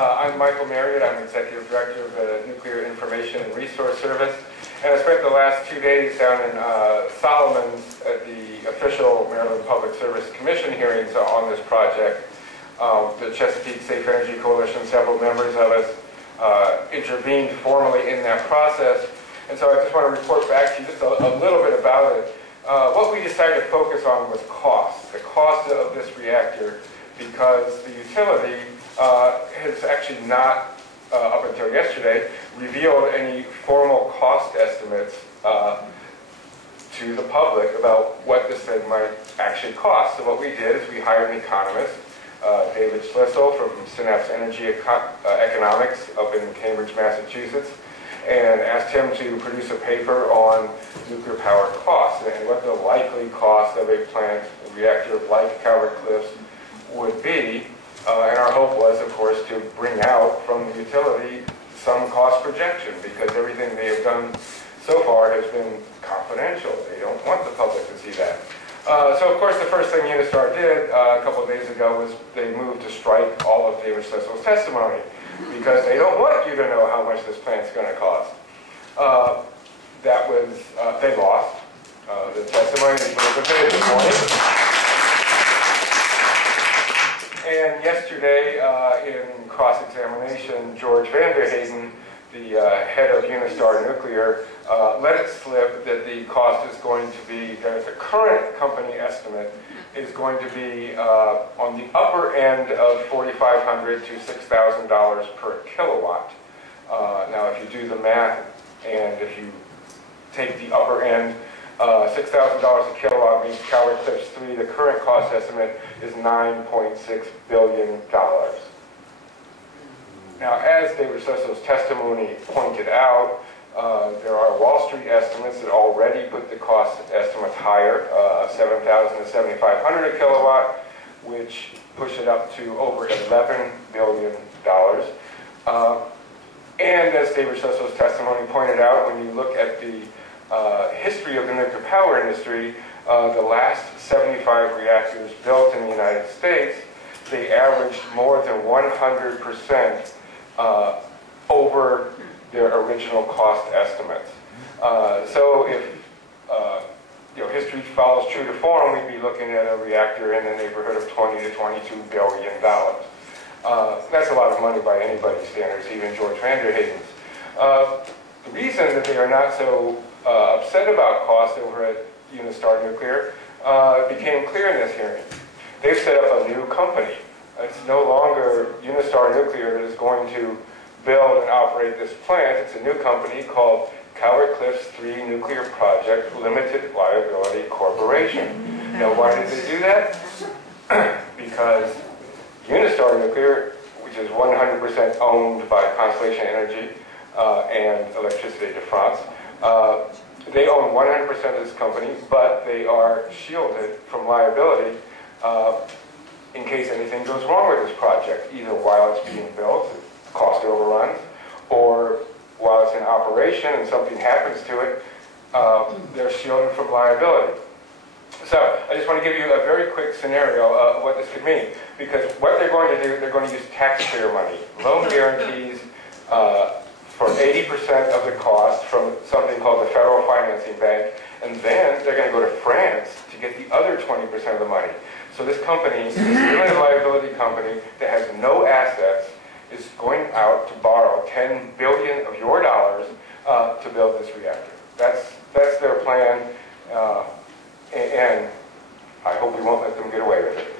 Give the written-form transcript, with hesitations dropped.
I'm Michael Mariotte. I'm Executive Director of the Nuclear Information and Resource Service. And I spent the last 2 days down in Solomons at the official Maryland Public Service Commission hearings on this project. The Chesapeake Safe Energy Coalition, several members of us intervened formally in that process. And so I just want to report back to you just a little bit about it. What we decided to focus on was cost, the cost of this reactor, because the utility has actually not, up until yesterday, revealed any formal cost estimates to the public about what this thing might actually cost. So what we did is we hired an economist, David Schlissel from Synapse Energy Economics up in Cambridge, Massachusetts, and asked him to produce a paper on nuclear power costs and what the likely cost of a plant, a reactor like Calvert Cliffs would be. And our hope was, of course, to bring out from the utility some cost projection, because everything they have done so far has been confidential. They don't want the public to see that. So, of course, the first thing Unistar did a couple of days ago was they moved to strike all of David Schlissel's testimony, because they don't want you to know how much this plant's going to cost. They lost the testimony that was submitted this morning. And yesterday, in cross-examination, George Van der Hayden, the head of Unistar Nuclear, let it slip that the cost is going to be, that the current company estimate is going to be on the upper end of $4,500 to $6,000 per kilowatt. Now, if you do the math, and if you take the upper end, $6,000 a kilowatt means Calvert Cliffs-3, the current cost estimate is $9.6 billion. Now, as David Schlissel's testimony pointed out, there are Wall Street estimates that already put the cost estimates higher, $7,000 to $7,500 a kilowatt, which push it up to over $11 billion. And as David Schlissel's testimony pointed out, when you look at the history of the nuclear power industry, the last 75 reactors built in the United States, they averaged more than 100% over their original cost estimates. So if history follows true to form, we'd be looking at a reactor in the neighborhood of $20 to $22 billion. That's a lot of money by anybody's standards, even George Van der Hayden's. The reason that they are not so upset about cost over at Unistar Nuclear became clear in this hearing. They've set up a new company. It's no longer Unistar Nuclear that is going to build and operate this plant. It's a new company called Calvert Cliffs-3 Nuclear Project Limited Liability Corporation. Now, why did they do that? Because Unistar Nuclear, which is 100% owned by Constellation Energy and Electricité de France, they own 100% of this company, but they are shielded from liability in case anything goes wrong with this project, either while it's being built, cost overruns, or while it's in operation and something happens to it, they're shielded from liability. So I just want to give you a very quick scenario of what this could mean, because what they're going to do, they're going to use taxpayer money, loan guarantees, for 80% of the cost from something called the Federal Financing Bank, and then they're going to go to France to get the other 20% of the money. So this company, this limited liability company that has no assets, is going out to borrow $10 billion of your dollars to build this reactor. That's their plan, and I hope we won't let them get away with it.